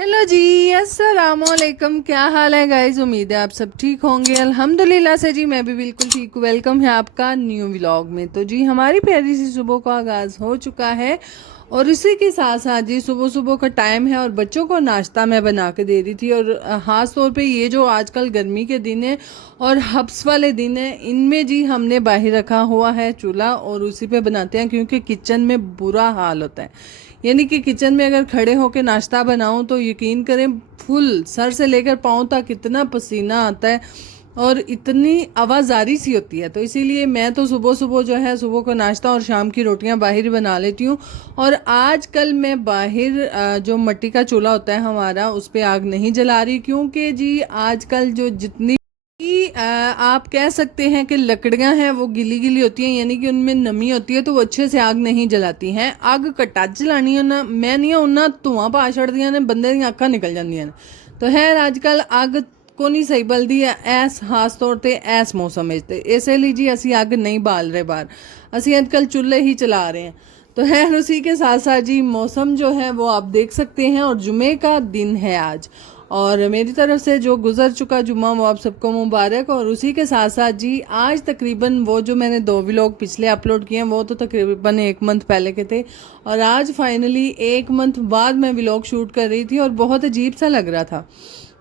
Hello जी, अस्सलाम वालेकुम। क्या हाल है गाइस? उम्मीद है आप सब ठीक होंगे। अल्हम्दुलिल्लाह से जी मैं भी बिल्कुल ठीक हूँ। वेलकम है आपका न्यू व्लॉग में। तो जी हमारी प्यारी सी सुबह का आगाज़ हो चुका है और इसी के साथ साथ जी सुबह सुबह का टाइम है और बच्चों को नाश्ता मैं बना के दे रही थी। और ख़ास तौर पे ये जो आजकल गर्मी के दिन है और हब्स वाले दिन है, इनमें जी हमने बाहर रखा हुआ है चूल्हा और उसी पे बनाते हैं, क्योंकि किचन में बुरा हाल होता है। यानी कि किचन में अगर खड़े होकर नाश्ता बनाऊं तो यकीन करें फुल सर से लेकर पाँव तक इतना पसीना आता है और इतनी आवाज़ारी सी होती है। तो इसीलिए मैं तो सुबह सुबह जो है सुबह को नाश्ता और शाम की रोटियां बाहर ही बना लेती हूँ। और आजकल मैं बाहर जो मिट्टी का चूल्हा होता है हमारा, उस पर आग नहीं जला रही, क्योंकि जी आजकल जो जितनी आप कह सकते हैं कि लकड़ियां हैं वो गिली गिली होती हैं, यानी कि उनमें नमी होती है, तो वो अच्छे से आग नहीं जलाती हैं। आग कटा जलानी है ना, मैं नहीं उन्ना धुआं पा छड़दियां ने, बंदे दी अक्खां निकल जांदियां ने। तो खैर अजकल अग को नहीं सही बलदी है ऐस खास तौर पे ऐस मौसम में, इसलिए जी असी अग नहीं बाल रहे बाहर, असी आजकल चूल्हे ही चला रहे हैं। तो है उसी के साथ साथ जी मौसम जो है वो आप देख सकते हैं और जुमे का दिन है आज, और मेरी तरफ से जो गुजर चुका जुम्मा वो आप सबको मुबारक। और उसी के साथ साथ जी आज तकरीबन वो जो मैंने 2 व्लॉग पिछले अपलोड किए हैं वो तो तकरीबन 1 मंथ पहले के थे, और आज फाइनली 1 मंथ बाद मैं व्लॉग शूट कर रही थी और बहुत अजीब सा लग रहा था।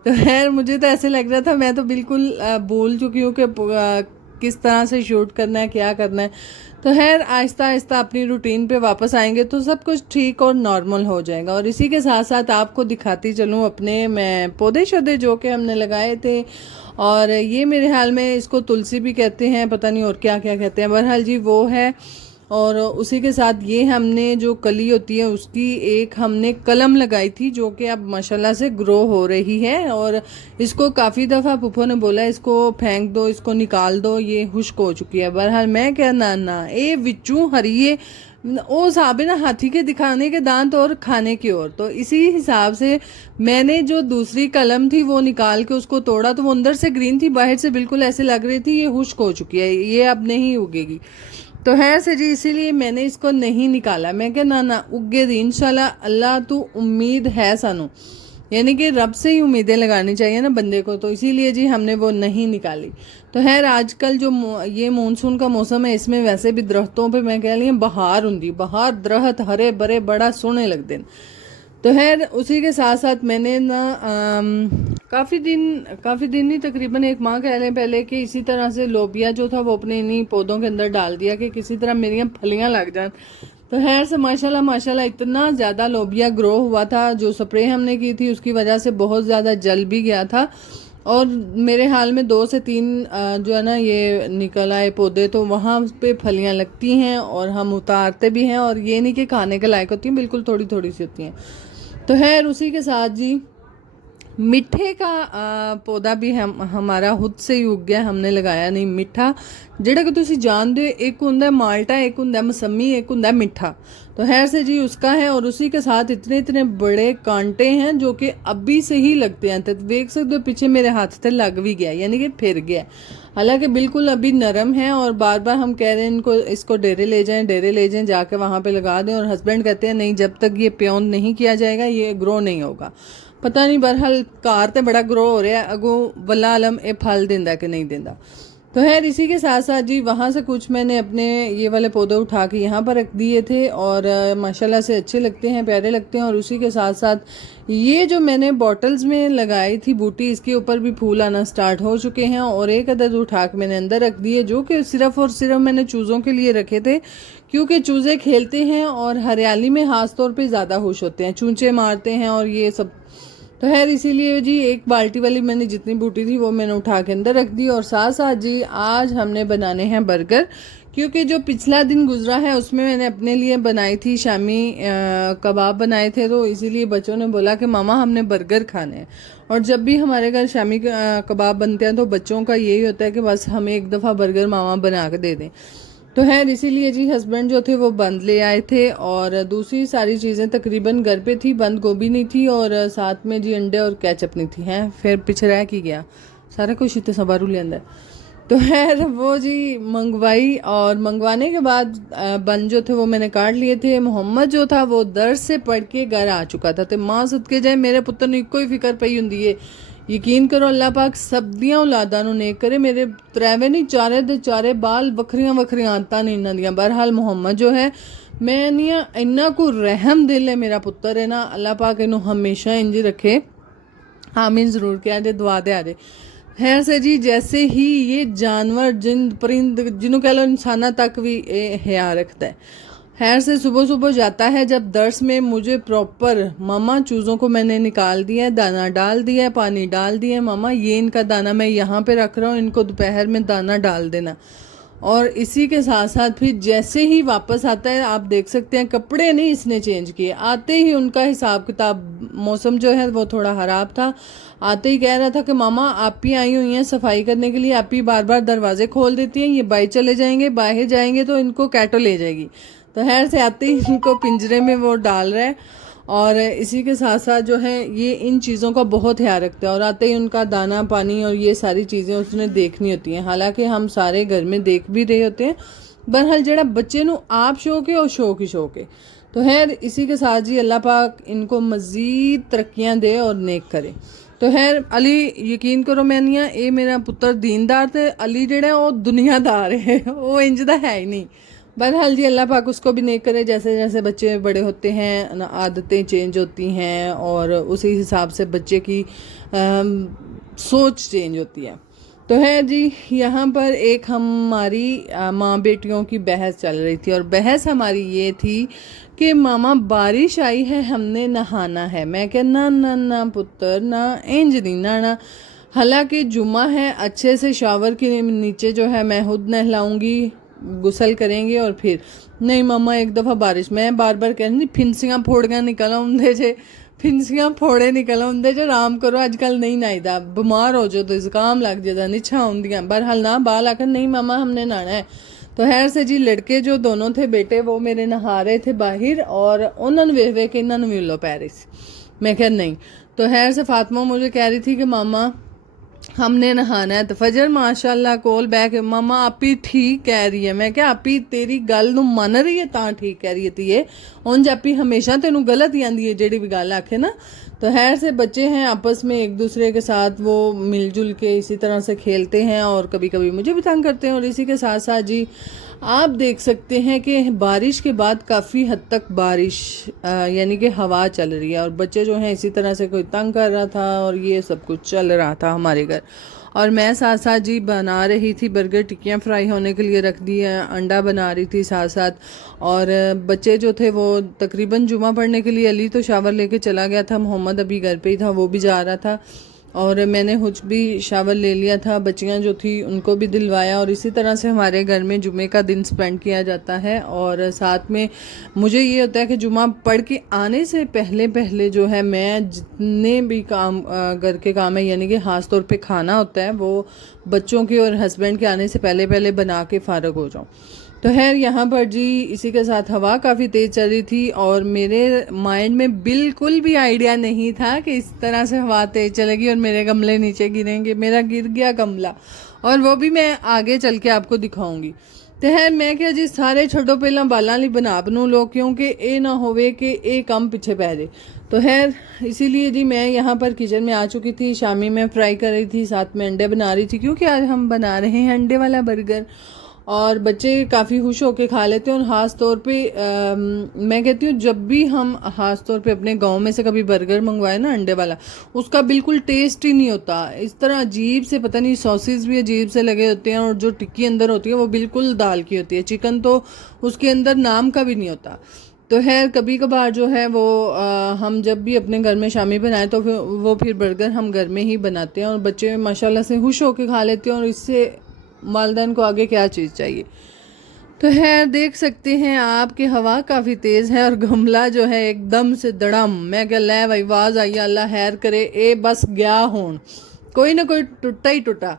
तो खैर मुझे तो ऐसे लग रहा था मैं तो बिल्कुल भूल चुकी हूँ कि किस तरह से शूट करना है, क्या करना है। तो खैर आहिस्ता आहिस्ता अपनी रूटीन पे वापस आएंगे तो सब कुछ ठीक और नॉर्मल हो जाएगा। और इसी के साथ साथ आपको दिखाती चलूँ अपने मैं पौधे शौधे जो कि हमने लगाए थे, और ये मेरे ख्याल में इसको तुलसी भी कहते हैं, पता नहीं और क्या क्या कहते हैं, बहरहाल जी वो है। और उसी के साथ ये हमने जो कली होती है उसकी एक हमने कलम लगाई थी जो कि अब माशाल्लाह से ग्रो हो रही है। और इसको काफ़ी दफ़ा पुप्पो ने बोला इसको फेंक दो, इसको निकाल दो, ये खुश्क हो चुकी है। बहरहाल मैं क्या ना ए विचू हरिए वो साहब है ना, हाथी के दिखाने के दांत और खाने की ओर। तो इसी हिसाब से मैंने जो दूसरी कलम थी वो निकाल के उसको तोड़ा, तो वो अंदर से ग्रीन थी, बाहर से बिल्कुल ऐसे लग रही थी ये खुश्क हो चुकी है, ये अब नहीं उगेगी। तो है से जी इसीलिए मैंने इसको नहीं निकाला। मैं क्या ना उगे दी इंशाल्लाह, अल्लाह तू उम्मीद है सानू, यानी कि रब से ही उम्मीदें लगानी चाहिए ना बंदे को, तो इसीलिए जी हमने वो नहीं निकाली। तो खैर आजकल जो ये मानसून का मौसम है इसमें वैसे भी दरख्तों पे मैं कह रही हूँ बहार होंगी, बहार दरख्त हरे भरे बड़ा सोहने लगते हैं। तो खैर उसी के साथ साथ मैंने ना काफ़ी दिन नहीं तकरीबन 1 माह कह लें पहले कि इसी तरह से लोबिया जो था वो अपने इन्हीं पौधों के अंदर डाल दिया कि किसी तरह मेरी फलियां लग जाएं। तो खैर से माशाल्लाह माशाल्लाह इतना ज़्यादा लोबिया ग्रो हुआ था, जो स्प्रे हमने की थी उसकी वजह से बहुत ज़्यादा जल भी गया था। और मेरे हाल में 2 से 3 जो है ना ये निकल आए पौधे, तो वहाँ पे फलियां लगती हैं और हम उतारते भी हैं, और ये नहीं कि खाने के लायक होती हैं, बिल्कुल थोड़ी थोड़ी सी होती हैं। तो खैर उसी के साथ जी मिठे का पौधा भी हमारा खुद से ही उग गया, हमने लगाया नहीं। मिठा ਜਿਹੜਾ कि तुम जानते हो एक होंगे माल्टा, एक होंगे मौसमी, एक होंगे मिठा। तो खैर से जी उसका है, और उसी के साथ इतने इतने बड़े कांटे हैं जो कि अभी से ही लगते हैं। तो देख सकते हो पीछे मेरे हाथ से लग भी गया, यानी कि फिर गया, हालांकि बिल्कुल अभी नरम है। और बार बार हम कह रहे हैं इनको इसको डेरे ले जाएं जाके वहाँ पे लगा दें, और हस्बैंड कहते हैं नहीं जब तक ये प्योन नहीं किया जाएगा ये ग्रो नहीं होगा। पता नहीं बहरहाल कार तो बड़ा ग्रो हो रहा है, अगो वल्ला आलम ये फल देंदा कि नहीं देंदा। तो खैर इसी के साथ साथ जी वहाँ से कुछ मैंने अपने ये वाले पौधे उठा के यहाँ पर रख दिए थे, और माशाल्लाह से अच्छे लगते हैं, प्यारे लगते हैं। और उसी के साथ साथ ये जो मैंने बॉटल्स में लगाई थी बूटी, इसके ऊपर भी फूल आना स्टार्ट हो चुके हैं, और एक अदद उठा के मैंने अंदर रख दिए, जो कि सिर्फ और सिर्फ मैंने चूज़ों के लिए रखे थे, क्योंकि चूज़े खेलते हैं और हरियाली में खास तौर पे ज़्यादा खुश होते हैं, चूंचे मारते हैं और ये सब। तो खैर इसीलिए जी एक बाल्टी वाली मैंने जितनी बूटी थी वो मैंने उठा के अंदर रख दी। और साथ साथ जी आज हमने बनाने हैं बर्गर, क्योंकि जो पिछला दिन गुजरा है उसमें मैंने अपने लिए बनाई थी शामी कबाब बनाए थे, तो इसीलिए बच्चों ने बोला कि मामा हमने बर्गर खाने हैं। और जब भी हमारे घर शामी कबाब बनते हैं तो बच्चों का यही होता है कि बस हमें एक दफ़ा बर्गर मामा बना के दे दें। तो खैर इसीलिए जी हस्बैंड जो थे वो बंद ले आए थे, और दूसरी सारी चीज़ें तकरीबन घर पे थी, बंद गोभी नहीं थी, और साथ में जी अंडे और केचप नहीं थी हैं, फिर पीछे रह की गया सारा कुछ इतने सबारू ले अंदर। तो खैर वो जी मंगवाई, और मंगवाने के बाद बन जो थे वो मैंने काट लिए थे। मोहम्मद जो था वो दर्द से पढ़ के घर आ चुका था, तो माँ सदके जाए मेरे पुत्र ने कोई फिक्र पई हुंदी है। यकीन करो अल्लाह पाक सब दियां औलादां नूं नेक करे। मेरे त्रैवे नहीं चारे दे चारे बाल वखरियां वखरियां आदतां ने इन्हां दियां। बहरहाल मोहम्मद जो है मैं नहीं इन्ना को रहम दिल है मेरा पुत्र है ना, अल्लाह पाक इनू हमेशा इंज रखे। आमीन ज़रूर क्या दे, दुआ दे आ दे। खैर से जी जैसे ही ये जानवर जिन परिंद जिन्हों कह लो इंसाना तक भी हया रखता है। खैर से सुबह सुबह जाता है जब दर्स में, मुझे प्रॉपर मामा चूज़ों को मैंने निकाल दिया है, दाना डाल दिया है, पानी डाल दिया है। मामा ये इनका दाना मैं यहाँ पे रख रहा हूँ, इनको दोपहर में दाना डाल देना। और इसी के साथ साथ फिर जैसे ही वापस आता है आप देख सकते हैं कपड़े नहीं इसने चेंज किए। आते ही उनका हिसाब किताब, मौसम जो है वो थोड़ा ख़राब था, आते ही कह रहा था कि मामा आप ही आई हुई हैं सफाई करने के लिए, आप ही बार बार दरवाजे खोल देती हैं, ये बाहर चले जाएंगे, बाहर जाएंगे तो इनको कैटो ले जाएगी। तो खैर से आते ही इनको पिंजरे में वो डाल रहा है, और इसी के साथ साथ जो है ये इन चीज़ों का बहुत ख्याल रखता है। और आते ही उनका दाना पानी और ये सारी चीज़ें उसने देखनी होती हैं, हालांकि हम सारे घर में देख भी रहे होते हैं। बहरहाल जड़ा बच्चे नू आप शौक है और शौक ही शौक है। तो खैर इसी के साथ जी अल्लाह पाक इनको मज़ीद तरक्कियाँ दे और नेक करे। तो खैर अली यकीन करो मैं नहीं ये मेरा पुत्र दीनदार थे, अली जड़ा वो दुनियादार है वो इंज दा है ही नहीं। बहरहाल जी अल्लाह पाक उसको भी नेक करे। जैसे जैसे बच्चे बड़े होते हैं आदतें चेंज होती हैं और उसी हिसाब से बच्चे की सोच चेंज होती है। तो है जी यहाँ पर एक हमारी माँ बेटियों की बहस चल रही थी, और बहस हमारी ये थी कि मामा बारिश आई है हमने नहाना है। मैं कह ना ना ना पुत्र ना इंज नहीं ना। हालांकि जुम्मा है, अच्छे से शावर के नीचे जो है मैं खुद नहलाऊंगी, गुसल करेंगे और फिर नहीं मामा एक दफ़ा बारिश, मैं बार बार कह रही फिंसियाँ फोड़ियाँ निकल आउंदे जे, फिंसियाँ फोड़े निकल आउंदे जे, आराम करो अजकल नहीं नाईदा, बीमार हो जाओ तो जुकाम लग जाता, निछा आउंदियाँ। बहरहाल ना बाल आकर नहीं मामा हमने नहाना है। तो खैर से जी लड़के जो दोनों थे बेटे वो मेरे नहा रहे थे बाहर, और उन्होंने वे वे के इन्होंने भी लो पै रही थी। मैं कह नहीं। तो खैर से फातिमा मुझे कह रही थी कि मामा हमने नहाना है। तो फजर माशाल्लाह कोल बैक मामा आप ही ठीक कह रही है। मैं क्या आप ही तेरी गल नू मन रही है ता ठीक कह रही है ती उंज आप ही हमेशा तेनू गलत ही आंदी है जेड़ी भी गल आखे ना। तो खैर से बच्चे हैं आपस में एक दूसरे के साथ वो मिलजुल के इसी तरह से खेलते हैं, और कभी कभी मुझे भी तंग करते हैं। और इसी के साथ साथ जी आप देख सकते हैं कि बारिश के बाद काफ़ी हद तक बारिश यानी कि हवा चल रही है, और बच्चे जो हैं इसी तरह से कोई तंग कर रहा था और ये सब कुछ चल रहा था हमारे घर। और मैं साथ साथ जी बना रही थी बर्गर टिक्कियाँ फ्राई होने के लिए रख दी है, अंडा बना रही थी साथ साथ। और बच्चे जो थे वो तकरीबन जुमा पढ़ने के लिए, अली तो शावर लेके चला गया था, मोहम्मद अभी घर पे ही था, वो भी जा रहा था, और मैंने खुद भी शावर ले लिया था, बच्चियां जो थी उनको भी दिलवाया। और इसी तरह से हमारे घर में जुमे का दिन स्पेंड किया जाता है। और साथ में मुझे ये होता है कि जुमा पढ़ के आने से पहले पहले जो है मैं जितने भी काम घर के काम है यानी कि ख़ास तौर पे खाना होता है वो बच्चों के और हस्बैंड के आने से पहले पहले बना के फ़ारग हो जाऊँ। तो खैर यहाँ पर जी इसी के साथ हवा काफ़ी तेज़ चल रही थी, और मेरे माइंड में बिल्कुल भी आइडिया नहीं था कि इस तरह से हवा तेज़ चलेगी और मेरे गमले नीचे गिरेंगे। मेरा गिर गया गमला, और वो भी मैं आगे चल के आपको दिखाऊंगी। तो है मैं क्या जी सारे छोड़ो पहला बालां ली बना बनू लो, क्योंकि ये ना होवे कि ये कम पीछे पै जाए। तो खैर इसीलिए जी मैं यहाँ पर किचन में आ चुकी थी, शामी में फ्राई कर रही थी, साथ में अंडे बना रही थी, क्योंकि आज हम बना रहे हैं अंडे वाला बर्गर, और बच्चे काफ़ी खुश होकर खा लेते हैं। और ख़ास तौर पे मैं कहती हूँ जब भी हम ख़ास तौर पे अपने गांव में से कभी बर्गर मंगवाए ना अंडे वाला, उसका बिल्कुल टेस्ट ही नहीं होता, इस तरह अजीब से, पता नहीं सॉसेस भी अजीब से लगे होते हैं, और जो टिक्की अंदर होती है वो बिल्कुल दाल की होती है, चिकन तो उसके अंदर नाम का भी नहीं होता। तो खैर कभी कभार जो है वो हम जब भी अपने घर में शामी बनाए तो फिर बर्गर हम घर में ही बनाते हैं, और बच्चे माशाल्लाह से खुश होकर खा लेते हैं, और इससे वालिदैन को आगे क्या चीज़ चाहिए। तो खैर देख सकते हैं आप कि हवा काफ़ी तेज़ है, और गमला जो है एकदम से दड़म, मैं क्या लै भाई आवाज़ आई, अल्लाह खैर करे ए बस गया होन, कोई ना कोई टुटा ही टुटा।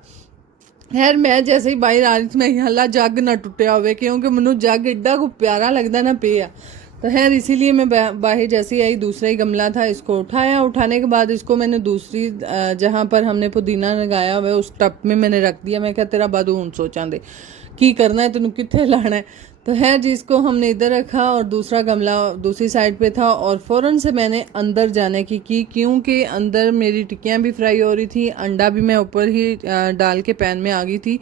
खैर मैं जैसे ही बाहर आ रही थी मैं अल्लाह जग ना टुटिया होवे, क्योंकि मैनू जग एडा को प्यारा लगता ना पिया। तो खैर इसीलिए मैं बाहर जैसे ही आई दूसरा ही गमला था, इसको उठाया। उठाने के बाद इसको मैंने दूसरी जहाँ पर हमने पुदीना लगाया हुआ है उस टब में मैंने रख दिया। मैं क्या तेरा बादू हूँ सोचा दे की करना है, तेन कितने लाना है। तो है जी, इसको हमने इधर रखा और दूसरा गमला दूसरी साइड पे था और फ़ौरन से मैंने अंदर जाने की क्योंकि अंदर मेरी टिक्कियाँ भी फ्राई हो रही थी, अंडा भी मैं ऊपर ही डाल के पैन में आ गई थी।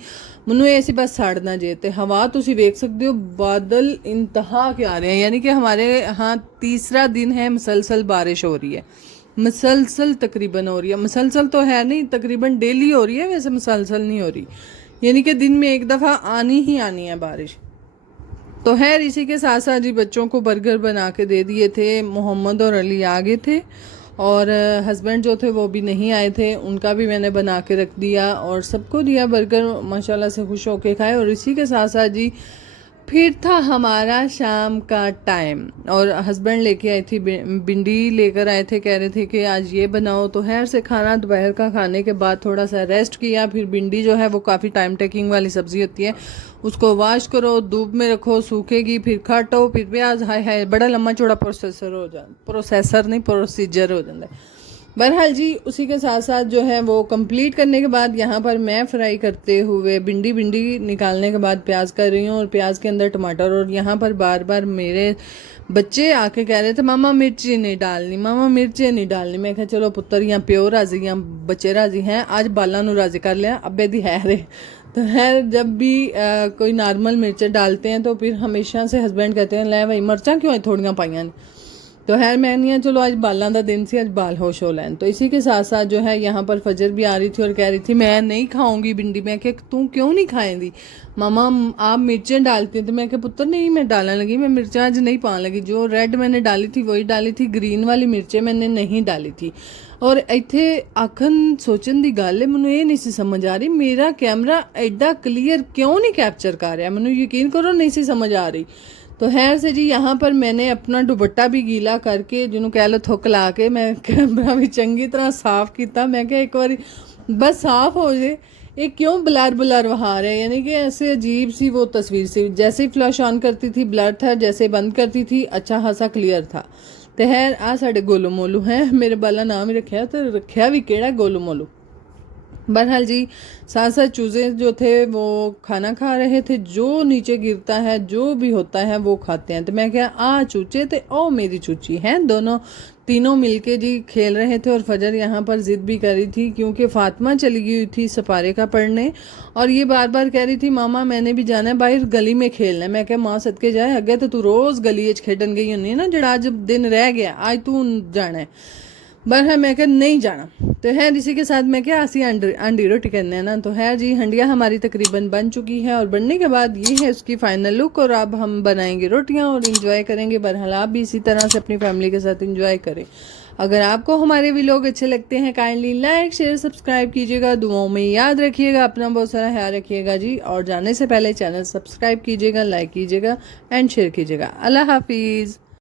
ਮੈਨੂੰ ऐसी बस साड़ना जे ते हवा तुसी वेख सकते हो, बादल इंतहा के आ रहे हैं। यानी कि हमारे यहाँ तीसरा दिन है मुसलसल बारिश हो रही है, मुसलसल तकरीबन हो रही है। मुसलसल तो है नहीं, तकरीबन डेली हो रही है, वैसे मुसलसल नहीं हो रही। यानी कि दिन में एक दफ़ा आनी ही आनी है बारिश। तो खैर इसी के साथ साथ जी बच्चों को बर्गर बना के दे दिए थे। मोहम्मद और अली आ गए थे और हस्बैंड जो थे वो भी नहीं आए थे, उनका भी मैंने बना के रख दिया और सबको दिया बर्गर। माशाल्लाह से खुश होके खाए। और इसी के साथ साथ जी फिर था हमारा शाम का टाइम और हस्बैंड लेके आई थी भिंडी लेकर आए थे, कह रहे थे कि आज ये बनाओ। तो खैर से खाना दोपहर का खाने के बाद थोड़ा सा रेस्ट किया। फिर भिंडी जो है वो काफ़ी टाइम टेकिंग वाली सब्ज़ी होती है, उसको वॉश करो, धूप में रखो, सूखेगी, फिर काटो, फिर प्याज, हाय हाय बड़ा लम्बा चौड़ा प्रोसेसर नहीं प्रोसीजर हो जाता है। बहरहाल जी उसी के साथ साथ जो है वो कंप्लीट करने के बाद यहाँ पर मैं फ्राई करते हुए भिंडी निकालने के बाद प्याज कर रही हूँ और प्याज के अंदर टमाटर। और यहाँ पर बार बार मेरे बच्चे आके कह रहे थे मामा मिर्ची नहीं डालनी, मामा मिर्ची नहीं डालनी। मैं कहा चलो पुत्र यहाँ प्यो राजी या बच्चे राजी हैं, आज बाला नू राजी कर लिया, अब्बे दी है रे। तो खैर जब भी कोई नॉर्मल मिर्चें डालते हैं तो फिर हमेशा से हस्बैंड कहते हैं ले भाई मिर्चा क्यों है थोड़ियाँ पाइयां नहीं। तो खैर मैं नहीं है चलो आज बालों का दिन से आज बाल होश हो लैन। तो इसी के साथ साथ जो है यहाँ पर फजर भी आ रही थी और कह रही थी मैं नहीं खाऊंगी भिंडी। मैं क्या तू क्यों नहीं खाएंगी मामा, आप मिर्चें डालती हैं। तो मैं क्या पुत्र नहीं मैं डालने लगी, मैं मिर्चें आज नहीं पाने लगी। जो रेड मैंने डाली थी वही डाली थी, ग्रीन वाली मिर्चें मैंने नहीं डाली थी। और इत्थे आखन सोचन की गल है, मैनू ये नहीं सी समझ आ रही मेरा कैमरा एडा क्लीयर क्यों नहीं कैप्चर कर रहा, मैनू यकीन करो नहीं सी समझ आ रही। तो खैर से जी यहाँ पर मैंने अपना दुपट्टा भी गीला करके जिन्होंने कह लो थुक ला के मैं कैमरा भी चंगी तरह साफ़ किया। मैं क्या एक बार बस साफ़ हो जाए, ये क्यों ब्लर वहा रहे, यानी कि ऐसे अजीब सी वो तस्वीर सी। जैसे ही फ्लैश ऑन करती थी ब्लर था, जैसे बंद करती थी अच्छा खासा क्लियर था। तो खैर आ साढ़े गोलू मोलू हैं, मेरे बाला नाम ही रखा, तो रखा भी केड़ा गोलू मोलू। बहरहाल जी साथ साथ चूज़े जो थे वो खाना खा रहे थे, जो नीचे गिरता है जो भी होता है वो खाते हैं। तो मैं क्या आ चूचे थे ओ मेरी चूची हैं, दोनों तीनों मिलके जी खेल रहे थे। और फजर यहाँ पर ज़िद भी करी थी क्योंकि फ़ातिमा चली गई थी सपारे का पढ़ने और ये बार बार कह रही थी मामा मैंने भी जाना है बाहर गली में खेलना है। मैं क्या माँ सदके जाए, अगे तो तू रोज़ गली खेडन गई होनी है ना, जड़ा आज दिन रह गया आज तू जाना है। बहर मैं क्या नहीं जाना। तो है इसी के साथ मैं क्या असी अंडी रोटी करने हैं ना। तो है जी हंडिया हमारी तकरीबन बन चुकी है और बनने के बाद ये है उसकी फाइनल लुक। और अब हम बनाएंगे रोटियां और इंजॉय करेंगे। बहरहाल आप भी इसी तरह से अपनी फैमिली के साथ इंजॉय करें। अगर आपको हमारे व्लॉग अच्छे लगते हैं काइंडली लाइक शेयर सब्सक्राइब कीजिएगा, दुआओं में याद रखिएगा, अपना बहुत सारा ख्याल रखिएगा जी। और जाने से पहले चैनल सब्सक्राइब कीजिएगा, लाइक कीजिएगा एंड शेयर कीजिएगा। अल्लाह हाफिज़।